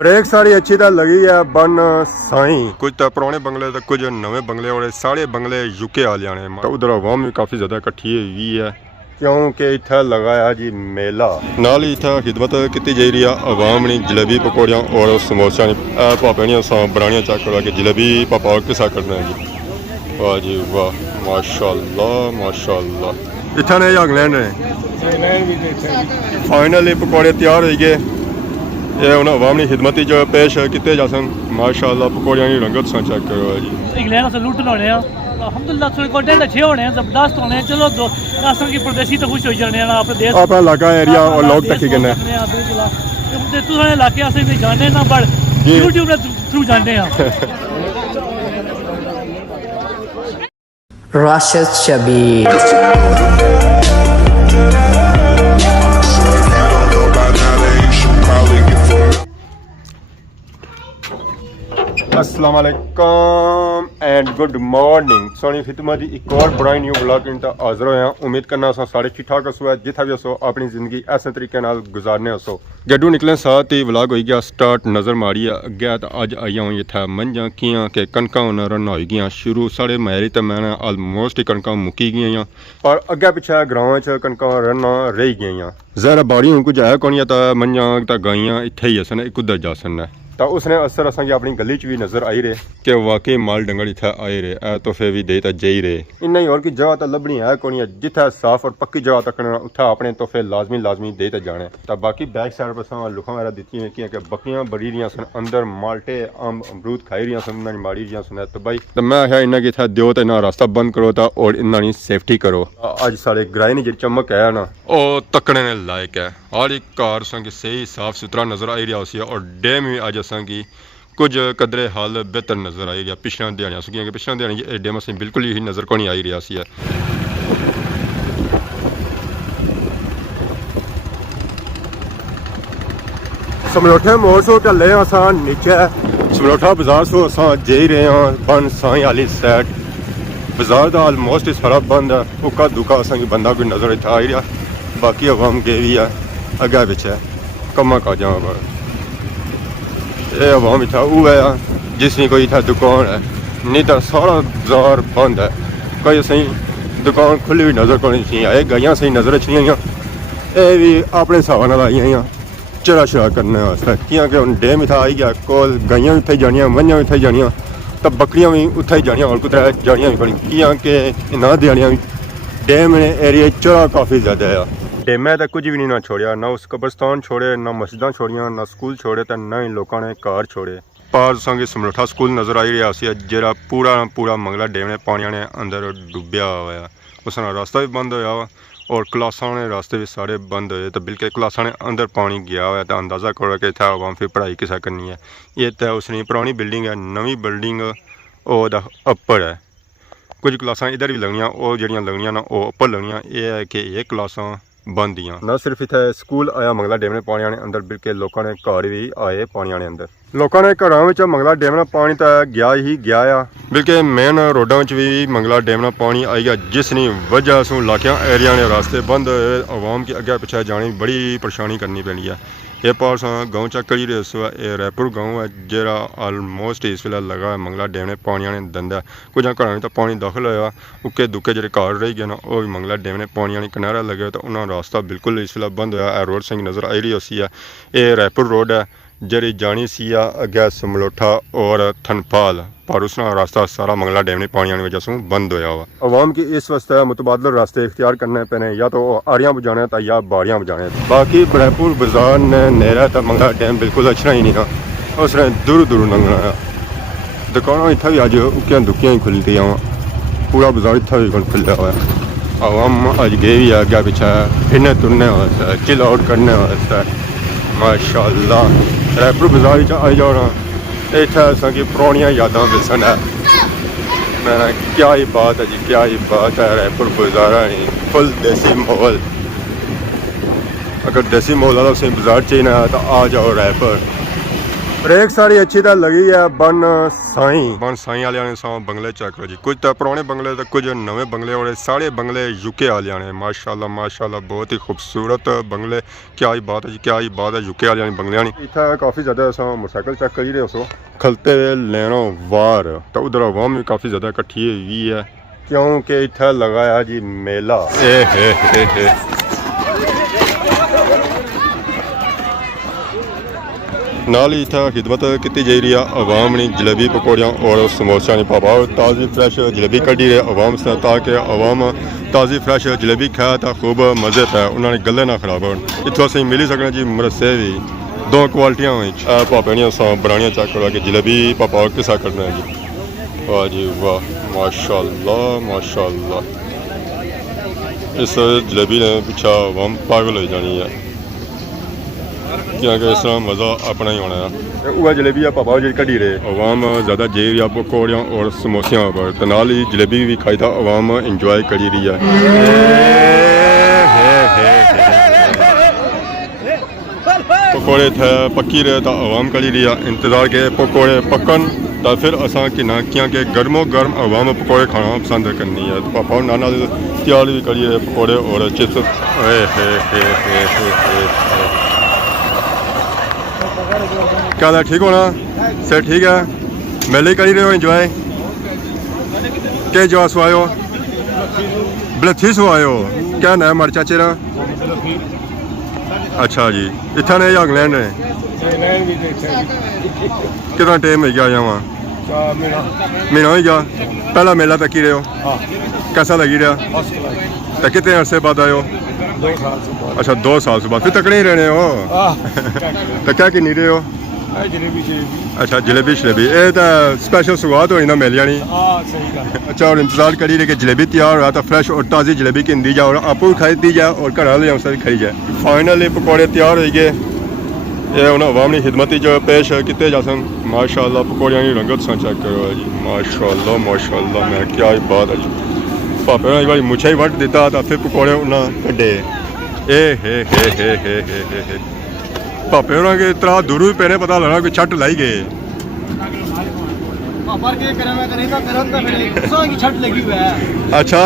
Break सारी अच्छी तरह लगी है बन साई कुछ तो पुराने बंगले तो कुछ नवे बंगले और सारे बंगले यूके वाले आने तो उधर आवाम भी काफ़ी ज़्यादा इकट्ठी हुई है क्योंकि इतना लगाया जी मेला नाल ही इतना खिदमत की जा रही है आवाम ने जलेबी पकौड़ियाँ और समोसा ने पापे ने बनानियाँ चेक करा कि जलेबी पापा और किसा करना है जी वाह जी वाह माशाल्लाह माशाल्लाह इतना इंग्लैंड ने फाइनली पकौड़े तैयार हो गए ये उन्हें अवाम की खिदमत जो पेश किए जा सन माशाल्लाह पकौड़ियाँ की रंगत सा चेक करो जी इंग्लैंड से लूट होने अल्हम्दुलिल्लाह थोड़े कंटेंट अच्छे होने हैं जबरदस्त होने हैं चलो दो राशन की परदेसी तो खुश हो जाने हैं अपने देश अपना इलाका एरिया और लोग तक करना है दूसरे इलाके असें नहीं जाने ना बट यूट्यूब थ्रू जाने हैं Rashid Shabir अस्सलाम वालेकुम एंड गुड मॉर्निंग सोनी खिदमत एक और बड़ा न्यू ब्लॉग इंटा हाजिर होया उम्मीद करना सारे ठीक ठाक हसो जिथा भी हसो अपनी जिंदगी ऐसे तरीके नाल गुजारने हसो गड्डू निकले साथ ही व्लॉग हो गया स्टार्ट नज़र मारी अगे तो अज आई हूँ इतना मंझा कियां के कणकां रन हो गई शुरू साढ़े मैरी तो मैंने आलमोस्ट ही कणकां मुक्की गई पर अगे पिछे ग्रां च कणकां रन रही गई जरा बाड़ी हूँ कुछ है कौन तो मंझा तो गाइयां इत्थे ही असन एक उधर जा सन तो उसने असर असेंगे अपनी गली च भी नज़र आई रहे कि वाकई माल डंगल इतना आए रहे ए तोहफे भी दे तो जाई रहे इन्ना ही और की जगह तो लभनी है कौन जिथे साफ और पक्की जगह तक उत्थे अपने तोहफे लाजमी दे तो जाने तो बाकी बैक साइड पर लुखा वगैरह दी हुई कि बकरियां बड़ी रही सन अंदर माल्टे अम्ब अमरूद खाई रही सन उन्होंने माड़ी रही सन तो भाई तो मैं आया इन्हें कि इतना दो तो इन्हें रास्ता बंद करो तो और इन्होंने सेफ्टी करो अज साढ़े ग्राए की जी चमक है ना वो तकने ने लायक है हर एक कार संग सही साफ सुथरा नज़र आई रहा उसी और डैम भी अज असेंगी कुछ कदरे हाल बेहतर नज़र आई गया पिछला दिहाड़ियां सी कि पिछला दिहाड़ी डैम असें बिल्कुल ही नज़र को नहीं आई रहा सी समलोठे मोड़ सो ढले असा नीचे समलोठा बाजार सो असा जे रहे हैं बन साई आली सैड बाजार का आलमोस्ट सारा बंद है उका दुका असेंगी बंदा कोई नज़र इतना आई रहा बाकी अवाम गे भी है अगे पिछे कम्मा काजा पर यह अवाम इतना वो है जिसकी कोई इतना दुकान है नहीं तो सारा बाजार बंद है कोई सही दुकान खुली हुई नज़र को नहीं आए गाइयां सही नज़र अच्छी आई ये भी अपने हिसाब न आई हैं चरा शरा करने वास्ते क्योंकि हम डैम इतना आई गया कोल गाइयां भी उत्थे जानियां मंझां भी उत्थे जानियां तो बकरियां भी उत्थे जानियां और कुतरे जानियां भी बड़ी क्योंकि इन्होंने दिहाड़ियां डैम ने एरिया चरा काफ़ी ज़्यादा है डेमै तो कुछ भी नहीं ना छोड़िया ना उस कब्रस्तान छोड़े ना मस्जिदां छोड़ियां ना स्कूल छोड़े तो ना ही लोगों ने घर छोड़े पार संगे समलोठा स्कूल नज़र आई रहा सी जरा पूरा मंगला डैम ने पानी ने अंदर डुब्बिया हुआ उस रास्ता भी बंद होया और क्लासा ने रास्ते भी सारे बंद होए तो बिल्कुल क्लासा ने अंदर पानी गया हुआ तो अंदाज़ा करो कि इतना आवाम फिर पढ़ाई किसा करनी है ये तो उसने पुरानी बिल्डिंग है नवी बिल्डिंग ओदा अपर है कुछ क्लासा इधर भी लगनियाँ और जड़ियाँ लगनियाँ ना वो उपर लगनियाँ ये है कि ये क्लासा बंद दियाँ ना सिर्फ इतने स्कूल आया मंगला डैम ने पानी ने अंदर बिल्कुल लोगों ने घर भी आए पानी ने अंदर लोगों ने घर मंगला डैम ने पानी तो गया ही गया आ बिल्कुल मेन रोडों भी मंगला डैम ने पानी आई गया जिसकी वजह से इलाकों एरिया ने रास्ते बंद होए आवाम की अगे पिछे जाने बड़ी परेशानी करनी पैनी है ये पास गाँव चेक करी रहे सो ये रैपुर गाँव है जरा आलमोस्ट इस वेले लगा है मंगला डैम ने पानी ने दंदा कुछ घर में तो पानी दाखिल होया उके दुके जो घर रही गए ना वो भी मंगला डैम ने पानी ने किनारा लगे तो उन्होंने रास्ता बिल्कुल इस वेले बंद होया रोड संग नज़र आई रही उसी है ये रैपुर रोड है जरी जानी सी अगे समलोठा और थनपाल पर उसका रास्ता सारा मंगला डैम ने पानी की वजह से बंद होया हुआ अवाम की इस वास्ते मुतबादल रास्ते इख्तियार करने पैने या तो आरियां बजाने था या बाड़ियाँ बजाने बाकी बरैपुर बाजार ने नेरा तो मंगला डैम बिल्कुल अच्छा ही नहीं था उसने दूर लंघना दुकाना इतना भी अज उक्या दुक्या ही खुलती पूरा बाजार इतना भी खुलिया हुआ अवाम अज गए भी अगे पिछे फिरने तुरने वास्ते चिल आउट करने वास्ते माशाअल्लाह रैपुर बाजार आई जाना इतना असेंगी पुरानियां यादां विसन है मैं क्या ही बात है जी क्या ही बात है रैपुर बाजार फुल देसी माहौल अगर देसी माहौल वाला बाजार चाहिए ना तो आ जाओ रैपुर ब्रेक सारी अच्छी तरह लगी है। बन साई वाले ने सौ बंगले चेक करो जी, कुछ तो पुराने बंगले तो कुछ नवे बंगले और सारे बंगले यूके वाले ने। माशाल्लाह माशाल्लाह बहुत ही खूबसूरत बंगले। क्या ही बात है जी, क्या ही बात है यूके वाले बंगले ने। इतना काफ़ी ज़्यादा अस मोटरसाइकिल चेक करी रहे हो खलते लेनो वार तो उधर अवाम भी काफ़ी ज़्यादा इकट्ठी हुई है क्योंकि इतना लगाया जी मेला। हे। नाल ही इतना खिदमत की जा रही है अवाम ने जलेबी पकौड़ियाँ और समोसा ने पापा ताज़ी फ्रैश जलेबी कढ़ी रहे अवाम से ताकि अवाम ताज़ी फ्रैश जलेबी खाए तो खूब मज़े पे उन्होंने गले ना खराब हो। इतों असं मिली सकने जी मरसे भी दो क्वालिटियाँ पापे ने बनानियाँ चेक करो कि जलेबी पापा किसा करना है जी। वाह जी वाह माशाल्लाह माशाल्लाह। इस जलेबी ने पिछा अवाम पागल हो जानी है क्योंकि इस तरह मज़ा अपना ही होना है। वह जलेबी है पापा जी कढ़ी रहे अवाम ज़्यादा जे रही है पकौड़ियाँ और समोसियाँ पर तो नाल ही जलेबी भी खाई था अवाम इंजॉय करी रही है। पकौड़े थे पक्की रहे तो अवाम करी रही है इंतज़ार के पकौड़े पकन तो फिर असा कि ना के गर्मो गर्म अवाम पकौड़े खाना पसंद करनी है तो पापा नाना तैयार भी करी रहे पकौड़े और चिप्स। क्या था ठीक होना सर ठीक है मेले करी रहे हो इंजॉय के जो सुआयो बलथी सुआयो क्या ना मर चाचे रा। अच्छा जी इतना ने इंग्लैंड ने कितना टाइम हो गया वहाँ महीना हो गया पहला मेला तक ही रहे हो कैसा लगी रहा तो कितने अरसे बाद आयो। 2 साल से बाद। अच्छा 2 साल से बाद फिर तकड़े ही रहने हो तो क्या किन्नी रहे हो। जलेबी अच्छा जलेबी शलेबी ये तो स्पेशल सुगात होनी ना मिल जानी। सही गल। अच्छा और इंतजार करी रहे कि जलेबी तैयार हो रहा तो फ्रेश और ताज़ी जलेबी की दी जाए और आपको भी खाई दी जाए और घर वाले भी खाई जाए। फाइनली पकौड़े तैयार हो गए ये उन्हें अवामी खिदमत जो पेश किए जा सन। माशाल्लाह पकौड़ियाँ की रंगत सा चेक करो जी माशाल्लाह माशाल्लाह। मैं क्या ही बात है जी पापे ने एक बार मुछा ही वट दिता तो फिर पकौड़े उन्हें कड्डे हे पापे उन्होंने के इतना दूर भी पेने पता लगा कि छट लाई गए। अच्छा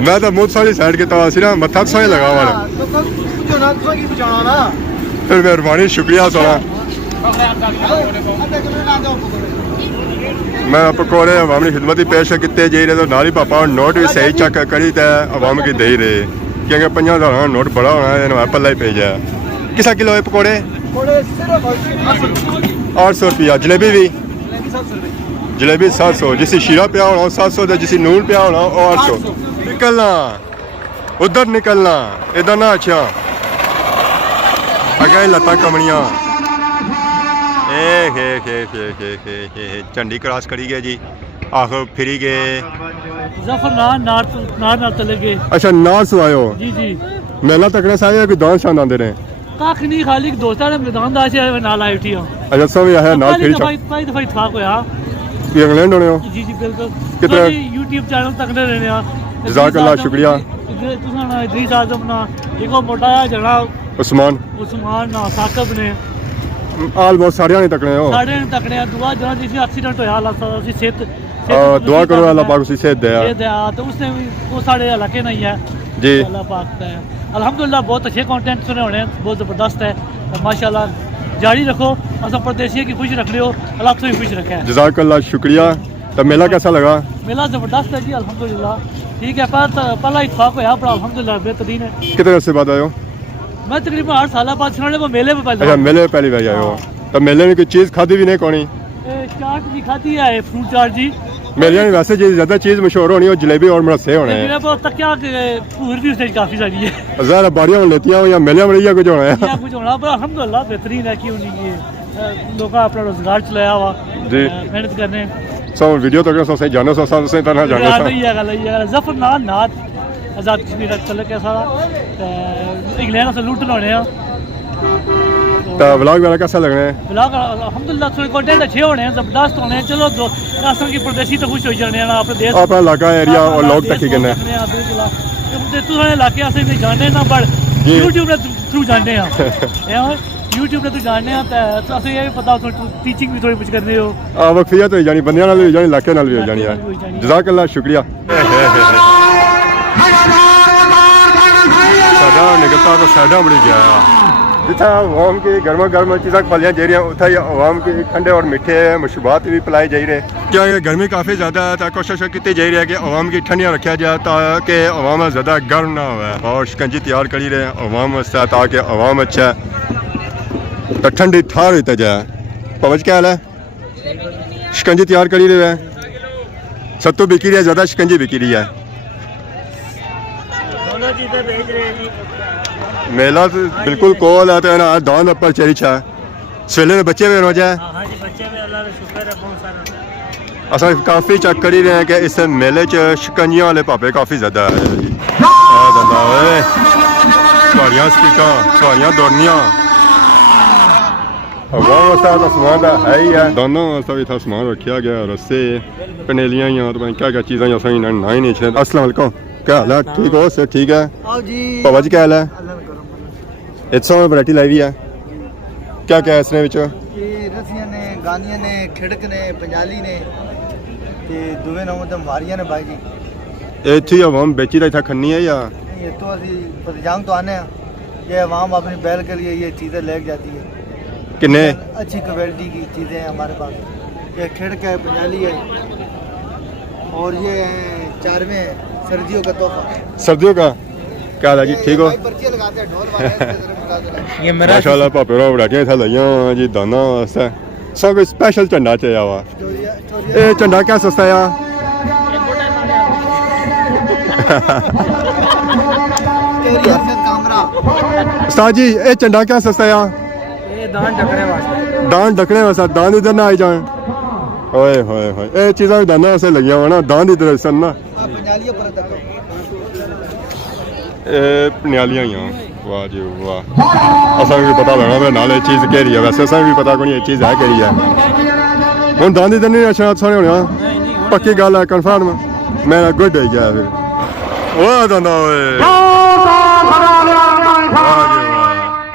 मैं तो मुँह सारी साइड के तो ना मत्था साई लगा वाला फिर मेहरबानी शुक्रिया सोना। मैं पकौड़े अवामी खिदमत ही पेश किए जा रहे तो नाल ही पापा नोट भी सही चेक करी तो अवाम की दे रहे क्योंकि 50,000 नोट बड़ा होना है पल्ला ही पे जाए। किसा किलो है पकौड़े 800 रुपया जलेबी भी जलेबी 700 जिसी शीरा पिया होना 700 तो जिसी नून पिया होना 800। निकलना उधर निकलना इधर ना अच्छा अगे लत्ता कमनियाँ झंडी क्रॉस करी गए जी आखो फिरी गए जफरनान नार चले गए। अच्छा नार सुआयो जी जी मेला तकने सारे कोई दान शान आंदे ने कख नहीं खाली दोस्तां ने मैदान दा से नाल आई उठी अच्छा सब है नाल फिर भाई दफा इतफाक होया ये इंग्लैंड होने हो। जी जी बिल्कुल कितने YouTube चैनल तकने रहने आ जज़ाकल्लाह शुक्रिया। तुसां ना इदरीस आज़म ना एको मोटा जना उस्मान ना साकब ने ऑलमोस्ट सारे ने तकने हो सारे ने तकने आ दुआ जना जिसी एक्सीडेंट होया अल्लाह ताला सी सेहत दुआ करो अल्लाह पाक उसी सेहत दे तो उसने भी वो सारे इलाके नहीं है जी अल्लाह पाक है अल्हम्दुलिल्लाह बहुत अच्छे कंटेंट सुने होने बहुत ज़बरदस्त है माशाल्लाह जारी रखो अस परदेसियों की खुश रख रहे हो अल्लाह तो ही खुश रखे है। जज़ाकल्लाह शुक्रिया। तो मेला कैसा लगा। मेला ज़बरदस्त है जी अल्हम्दुलिल्लाह ठीक है पर पहला इत्फाक होया बड़ा अल्हम्दुलिल्लाह बेहतरीन है। कितने अर्से बाद आए हो। मैं तकरीबन 8 साल बाद सुनाने को मेले में पहले। अच्छा मेले में पहली बार आए हो तो मेले में कोई चीज़ खाधी भी नहीं कौनी चाट भी खाती है फ्रूट चाट जी मेले में वैसे जी ज़्यादा चीज़ मशहूर होनी है जलेबी और मरसे होने हैं क्या भूर भी उससे काफ़ी सारी है ज़्यादा बारियाँ में लेती हैं या मेले में रही कुछ होना है कुछ होना पर अल्हम्दुलिल्लाह बेहतरीन है कि उन्हीं लोग अपना रोजगार चलाया हुआ जी मेहनत करने सब वीडियो तक सो जानो सो सब से तरह जानो नहीं है गल है जफरनान नाथ आजाद कश्मीर चल के सारा इंग्लैंड से लूट लाने आ तो व्लॉग वाला कैसा लग रहा है। व्लॉग अल्हम्दुलिल्लाह थोड़े कंटेंट अच्छे होने हैं जबरदस्त होने हैं चलो दो रास्तों की परदेसी तो खुश हो जाने हैं ना अपने देश अपना इलाका एरिया और लोग तक ही करने तू सारे इलाके असें नहीं जानने ना बट YouTube के थ्रू जानने हैं YouTube ਤੇ ਤੁਸੀਂ ਜਾਣਦੇ ਆ ਤਾਂ ਅਸੀਂ ਇਹ ਵੀ ਪਤਾ ਟੀਚਿੰਗ ਵੀ ਥੋੜੀ ਕੁਝ ਕਰਦੇ ਹੋ ਆ ਵਕਫੀਅਤ ਹੋਈ ਜਾਣੀ ਬੰਦਿਆਂ ਨਾਲ ਵੀ ਹੋਈ ਜਾਣੀ ਇਲਾਕੇ ਨਾਲ ਵੀ ਹੋਈ ਜਾਣੀ ਹੈ ਜਜ਼ਾਕੱਲਾ ਸ਼ੁਕਰੀਆ ਸਾਡਾ ਨਿਕਲਤਾ ਤਾਂ ਸਾਡਾ ਬੜੀ ਗਿਆ जितना आवाम की गर्मा गर्म चीज़ा फलियाँ जा रही हैं उतना ही आवाम की ठंडे और मीठे मशरूबात भी पिलाई जा रहे हैं क्या ये गर्मी काफ़ी ज़्यादा है तो कोशिश की जा रही है कि आवाम की ठंडियाँ रखा जाए ताकि आवाम ज़्यादा गर्म ना हो और शिकंजी तैयार करी रहे हैं आवाम वास्ते ताकि आवाम अच्छा तो ठंडी थार होता जाए पवज क्या हाल है शिकंजी तैयार करी रहे हैं सत्तू बिकी रही है ज़्यादा शिकंजी बिकी रही है दोनों चीज़ें भेज रहे हैं मेला तो बिल्कुल कोल है तो ना दान पर चरी छा सवेले में बच्चे में रोजा है हाँ जी बच्चे में अल्लाह का शुक्र है बहुत सारा असा काफ़ी चेक करी रहे हैं कि इस मेले च शिकंजियां वाले भापे काफ़ी ज़्यादा है सवारियां स्पीकर सवारियां दौड़नियां वास्ता तो समान तो है ही है दोनों वास्ता भी था समान रखा गया रस्से पनेलियां तो क्या क्या चीज़ें असा ना ही नहीं छे अस्सलाम वालेकुम क्या हाल है ठीक हो सर ठीक है पापा जी क्या हाल है इतना वैरायटी लाई हुई है क्या क्या है इसने विचो रस्सियां ने गानियां ने खिड़क ने पंजाली ने ते दुवे नाम तो मारियां ने भाई जी इतनी आवाम बेची था इतना खन्नी है या ये तो असी पतजांग तो आने हैं ये आवाम अपनी बैल के लिए ये चीज़ें लेके जाती है किन्ने अच्छी क्वालिटी की चीज़ें हैं हमारे पास ये खिड़क है पंजाली है और ये चारवें है सर्दियों का तोहफा सर्दियों का क्या हाल है जी ठीक हो पर्चियाँ लगाते हैं ढोल वाले ये माशाल्लाह भापे रो वैरायटियां इत्थै लाइयां जी दाना वास्ते सब कोई स्पेशल झंडा चाहिए वा ये झंडा क्या सस्ता है उस्ताद जी ये झंडा क्या सस्ता है ये दान ढकने वास्ते दान ढकने वास्ते दान इधर ना आई जाए ओए होए होए ये चीज़ां भी दाना वास्ते लगियां हुआ ना दान इधर सन ना पंजालियों पर तक पनियालियां ही वाह जी वाह असा भी पता लगा मैं नाले चीज़ केरी है वैसे असा भी पता कोई चीज़ है केरी है हुन दांदी तो नहीं अच्छा सोने होने पक्की गल है कन्फर्म मैं गुड हो गया फिर वाह दादा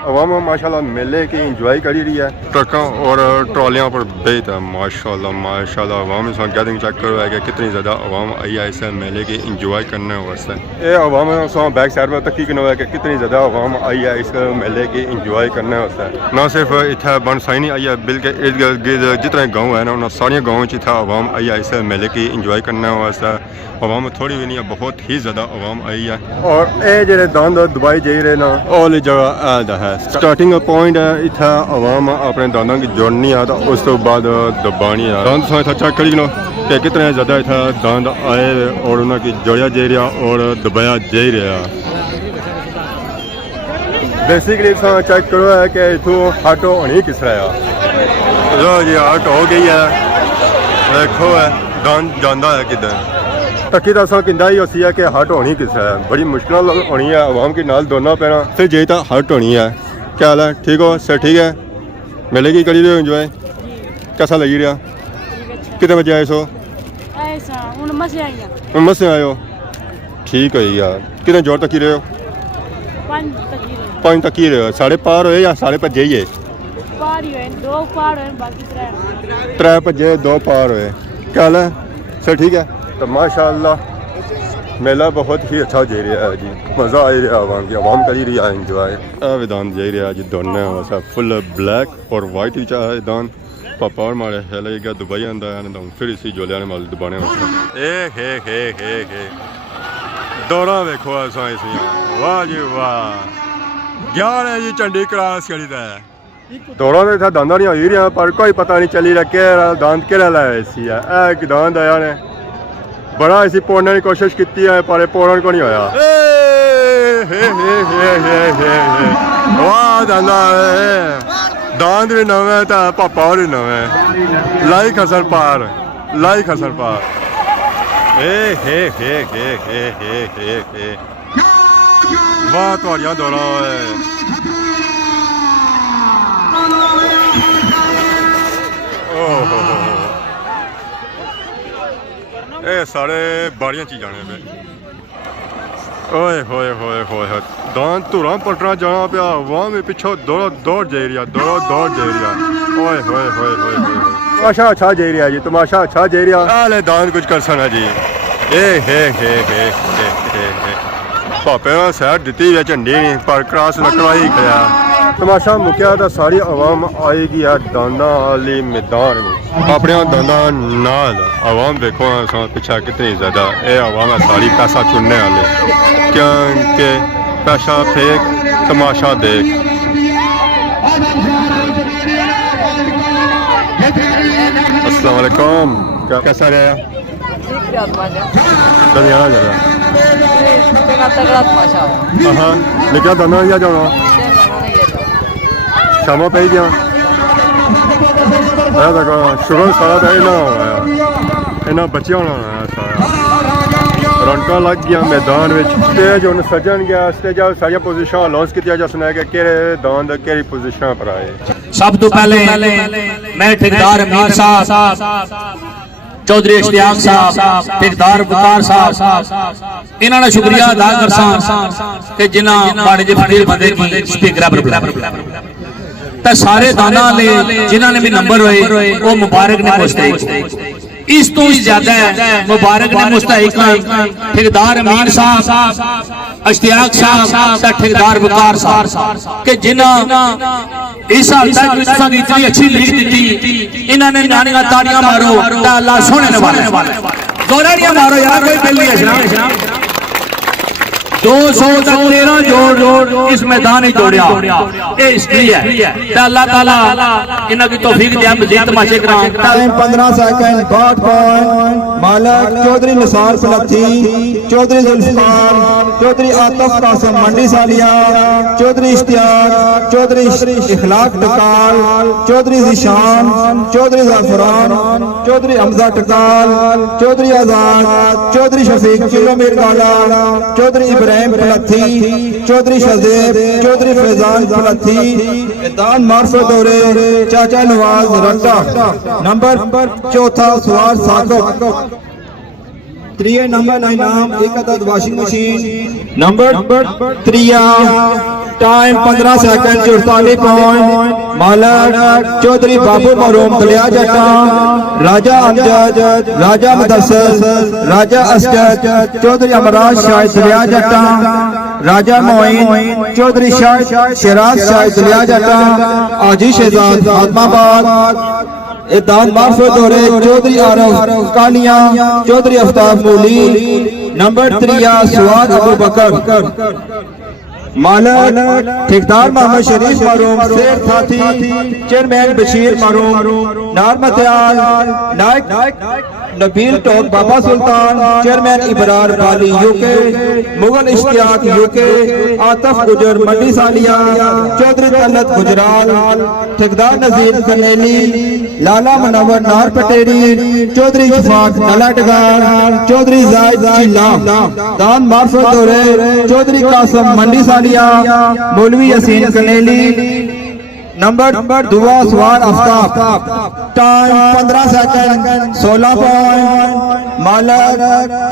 अवाम माशाल्लाह मेले की इंजॉय करी रही है ट्रकों और ट्रॉलियों पर बेहद है माशाल्लाह माशाल्लाह अवाम इस गैदरिंग चेक करो है कि कितनी ज़्यादा अवाम आई है इस मेले की इंजॉय करने वास्ते ये अवाम बैक साइड पर तक है कि कितनी ज़्यादा अवाम आई है इस मेले की इंजॉय करने वास्ते ना सिर्फ इतना बनसाई आई है बल्कि इर्द गिर्द जितने गाँव है ना उन्होंने सारे गाँव इतना अवाम आई है इस मेले की इंजॉय करने वास्ते अवाम थोड़ी भी नहीं है बहुत ही ज़्यादा अवाम आई है और ये जो दान दुबई जा रहे ना ओली जगह है स्टार्टिंग पॉइंट है इतना अवाम अपने दानों की जोड़नी है तो उस तो बाद दबानी है दान तो इतना चेक करी लो कि कितने ज़्यादा इतना दान आए और उन्होंने जोड़िया जा रहा और दबाया जा रहा बेसिकली चेक करो है कि इतों हट होनी किस तरह है लो जी हट हो गई है देखो है दान जाना है किधर तकी तो असा कहता ही उसी है कि हट होनी किस है बड़ी मुश्किल होनी है अवाम की नाल दोनों पैना फिर जे तो हट होनी है क्या हाल है ठीक हो सर ठीक है मेले की करी रहे हो इंजॉय कैसा लगी रहा कितने बजे आए सो मत से आए हो ठीक है यार कितने जोर तक ही रहे हो 5 तक ही रहे हो साढ़े पार होए या साढ़े भजे ही है 3 भजे 2 पार होए क्या हाल है सर ठीक है तो माशाल्लाह मेला बहुत ही अच्छा जा रहा है जी मज़ा आ रहा है आवाम करी रही है इंजॉय विधान जा रहा है जी दोनों वैसा फुल ब्लैक और वाइट ही चाहे दान पापा और मारे हेले गया दुबई आंदा है तो फिर इसी जोलिया ने माल दुबाने वास्ते हे दौड़ा देखो ऐसा इसी वाह जी वाह ज्ञान है जी चंडी क्रास करी है दौड़ा तो इतना दांदा नहीं हो रहा पर कोई पता नहीं चली रहा कि दांत केड़ा लाया इसी है एक दांत आया ने बड़ा इसी पोड़ने की कोशिश की है पर पोड़न को नहीं होया वाह दादा दांत भी नवे तो पापा और भी नवे लाई खसर पार वाह तुहाड़ियां दौड़ा ओहो ये सारे बाड़ियां च जाने पे ਓਏ ਹੋਏ ਹੋਏ ਹੋਏ ਦਾਨ ਧੁਰਾਂ ਪਟਣਾ ਜਾਣਾ ਪਿਆ ਵਾਹ ਮੇ ਪਿੱਛੋਂ ਦੌੜ ਜਾਈ ਰਿਹਾ ਦੌੜ ਜਾਈ ਰਿਹਾ ਓਏ ਹੋਏ ਹੋਏ ਹੋਏ ਹੋਏ ਤਮਾਸ਼ਾ ਅੱਛਾ ਜਾਈ ਰਿਹਾ ਜੀ ਤਮਾਸ਼ਾ ਅੱਛਾ ਜਾਈ ਰਿਹਾ ਆਲੇ ਦਾਨ ਕੁਝ ਕਰ ਸਕਣਾ ਜੀ ਏ ਹੇ ਪਾਪੇ ਨੇ ਸਾਈਡ ਦਿੱਤੀ ਹੈ ਝੰਡੀ ਨਹੀਂ ਪਰ ਕ੍ਰਾਸ ਲਕੜਾਈ ਖੜਿਆ ਤਮਾਸ਼ਾ ਮੁੱਕਿਆ ਤਾਂ ਸਾਰੀ ਆਵਾਮ ਆਏਗੀ ਆ ਦਾਨਾਂ ਵਾਲੀ ਮੈਦਾਨ ਵਿੱਚ ਆਪਣੇ ਦਾਨਾਂ ਨਾਲ ਆਵਾਮ ਦੇਖੋ ਅਸਾਂ ਪਿੱਛਾ ਕਿਤਨੀ ਜ਼ਿਆਦਾ ਇਹ ਆਵਾਮ ਹੈ ਸਾਰੀ ਪੈਸਾ ਚੁਣਨੇ ਵਾਲੇ क्योंकि पैसा फेंक तमाशा देख अस्सलाम वालेकुम कैसा रहा दरमियाना जरा हाँ निकला दाना या जाना शामा पे गया शुगर सारा तो ना होया इन्ना बच्चियां होना सारा रौनक लग गया मैदान में स्टेज हूँ सजन गया स्टेज सारिया पोजिशन अनाउंस की जाना कि केड़े दान केड़ी पोजिशन पर आए सब तो पहले मैं ठेकेदार अमीर साहब चौधरी इश्तियाक साहब ठेकेदार वकार साहब इन्होंने शुक्रिया अदा करसा कि जिन्हें माड़े जे फकीर बंदे की स्पीकर पर बुलाया तो सारे दाना ने जिन्होंने भी नंबर होए वो मुबारक ने मुस्तहिक इस तो ही ज्यादा मुबारक ने मुस्तहिक ठेकेदार अमीर साहब इश्तियाक साहब ठेकेदार वकार साहब के जिन्हें इस हाल तक इतनी अच्छी लीड दी इन्होंने नानिया ताड़ियां मारो अल्लाह सोने वाले जोरानियां मारो यार कोई बिल नहीं है 213 जोड़ इस मैदान में जोड़िया ये इसलिए है अल्लाह ताला इन्हां की तौफीक दे मजीद तमाशे कराएं टाइम 15 सेकंड 62 पॉइंट मालक चौधरी निसार पलथी चौधरी जुल्फकार चौधरी आतफ कासम मंडी सालिया चौधरी इश्तियाक चौधरी इखलाक टकाल चौधरी जिशान चौधरी ज़फरान चौधरी हमजा टकाल चौधरी आजाद चौधरी शफीक किलोमीटर काला चौधरी इब्राहिम पलथी चौधरी शजेब चौधरी फैजान पलथी दान मार्फत दौरे चाचा नवाज रट्टा नंबर चौथा सवार साको 3 नंबर इनाम 1 अदद washing machine number 3 time 15 second 44 point मालक चौधरी बाबू मरूम दलिया जट्टा राजा अमजद राजा मुदस्सर राजा असद चौधरी अमराज शाहिद दलिया जट्टा राजा मोइन चौधरी शाह शराज शाहिद दलिया जट्टा आजी शहजाद आदमाबाद दान मार्फत दौरे चौधरी आरफ कानिया चौधरी आफ्ताब मूली नंबर 3 सुआद अबू बकर मालक ठेकेदार मोहम्मद शरीफ मरूम शेर थाती चेयरमैन बशीर मरूम नारमतियाल नायक नबील टोक बाबा सुल्तान चेयरमैन इबरार बाली यूके मुगल इश्तियाक यूके आतफ गुजर मंडी सालिया चौधरी तलत गुजराल ठेकेदार नजीर कनेली लाला मनवर नार पटेरी चौधरी इशफाक नलाटगार चौधरी जायद चिल्ला दान मार्फत दौरे चौधरी कासम मंडी सालिया मौलवी यासीन कनेली नंबर दुआ सवार आफ्ताब टाइम 15 सेकंड 16 पॉइंट मालक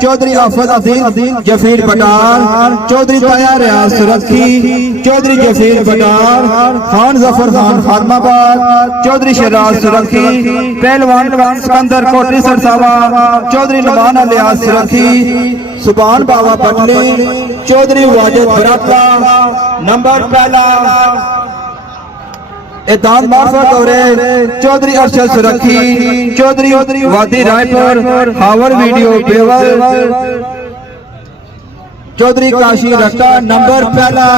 चौधरी आफत अजीज जफीर बटार चौधरी ताया रियाज सुरखी चौधरी जफीर बटार खान जफर खान खादमाबाद चौधरी शराज सुरखी पहलवान सिकंदर कोटरी सरसावा चौधरी नुमान अलियास सुरखी सुभान बाबा पटली चौधरी वाजिद बराता नंबर पहला दान मार्फत दौरे चौधरी अरशद सुरखी चौधरी वादी रायपुर हावर वीडियो बेवर चौधरी काशी रट्टा नंबर पहला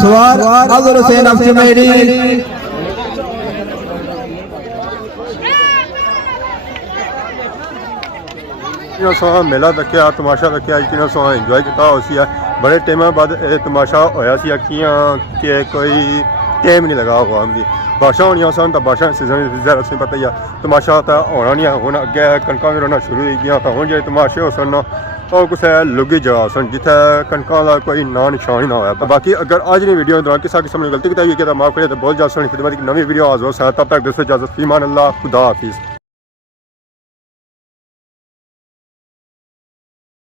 सवार अजहर हुसैन अफजमेरी मेला देखा तमाशा देखा कितना सोहा इंजॉय किया उसी बड़े टाइम बाद तमाशा होया सी कि कोई टाइम नहीं लगा हुआ हमकी बारिशां होनियां सन तो बारिशां सीजन ज़्यादा तुसें पता ही है तमाशा तो होना नहीं है हुण अगे कणकां भी रोना शुरू हो गई तो हुण जे तमाशे हो सन और कुछ लुगी जगह सन जिथे कणकां का कोई ना निशान ही ना होया बाकी अगर अज दी वीडियो दौरान किसी किस्म की गलती बताई गई तो माफ करिए तो बहुत जल्द खिदमत की नवी वीडियो हाज़िर हो तब तक दोस्तों इजाज़त फीमान अल्लाह खुदा हाफिज़।